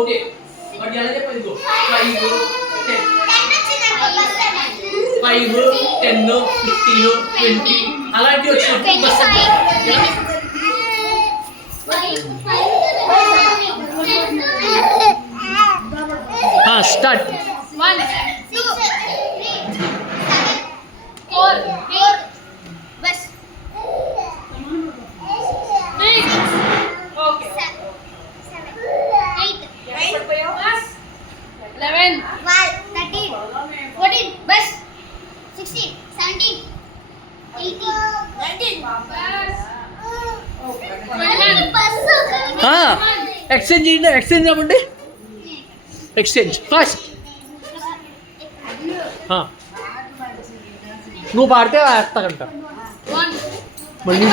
okay but ఎలా చెప్పాలి 5 10 15 20 అలాంటివి వచ్చినప్పుడు bus start 1 2 3 4 bus 11 12 13 14 bus 16 17 18 19 exchange చేయండి ఎక్స్చేంజ్ అవ్వండి ఎక్స్చేంజ్ ఫస్ట్ నువ్వు పాడితే వేస్తాకంట మళ్ళీ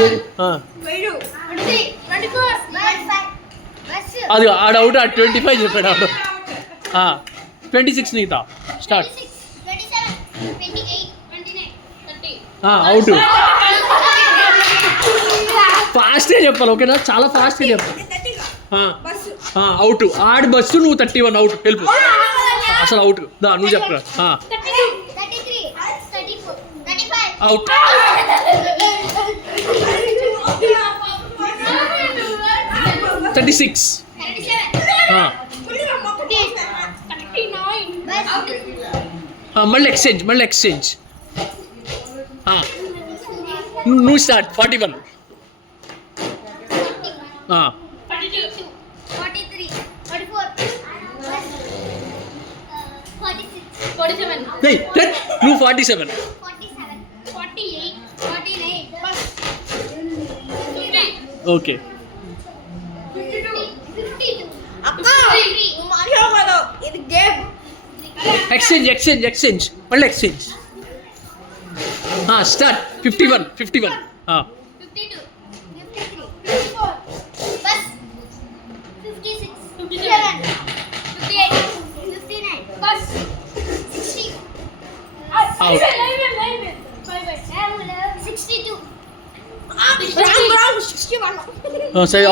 అది ఆడ అవుట్ 25 చెప్పాడు ఆడు 26 నీతా స్టార్ట్ అవుట్ ఫాస్ట్గా చెప్పాలి ఓకేనా చాలా ఫాస్ట్గా చెప్పాలి అవుట్ ఆడి బస్సు నువ్వు 31 అవుట్ హెల్ప్ అసలు అవుట్ దా నువ్వు చెప్పరా అవుట్ 36 మళ్ళీ ఎక్స్చేంజ్ నువ్వు స్టార్ట్ 41 నువ్వు 47 ఓకే ఎక్స్చేంజ్ మళ్ళీ ఎక్స్చేంజ్ స్టార్ట్ 51 సరే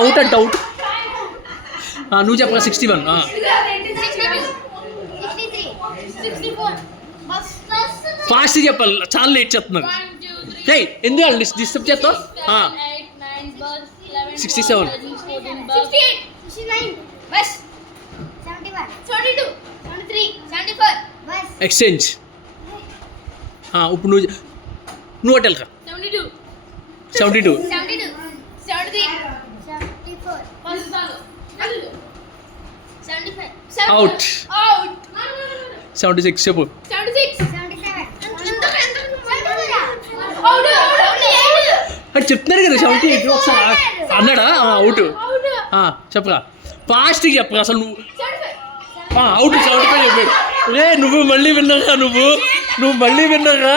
అవుట్ అంటే అవుట్ నువ్వు చెప్పరా 61 ఫాస్ట్ చెప్పాలి చాలా లేట్ చెప్తున్నారు ఎందుకు డిస్టర్బ్ చేస్తావు 67 ఎక్స్చేంజ్ ఇప్పుడు నువ్వు హోటల్కా 72 అవుట్ 76 చెప్పు అది చెప్తున్నారు కదా 78 ఒకసారి అన్నాడా అవుట్ చెప్పరా ఫాస్ట్గా చెప్పరా అసలు నువ్వు అవుట్ 75 చెప్పాడు నువ్వు మళ్ళీ విన్నాగా నువ్వు మళ్ళీ విన్నాగా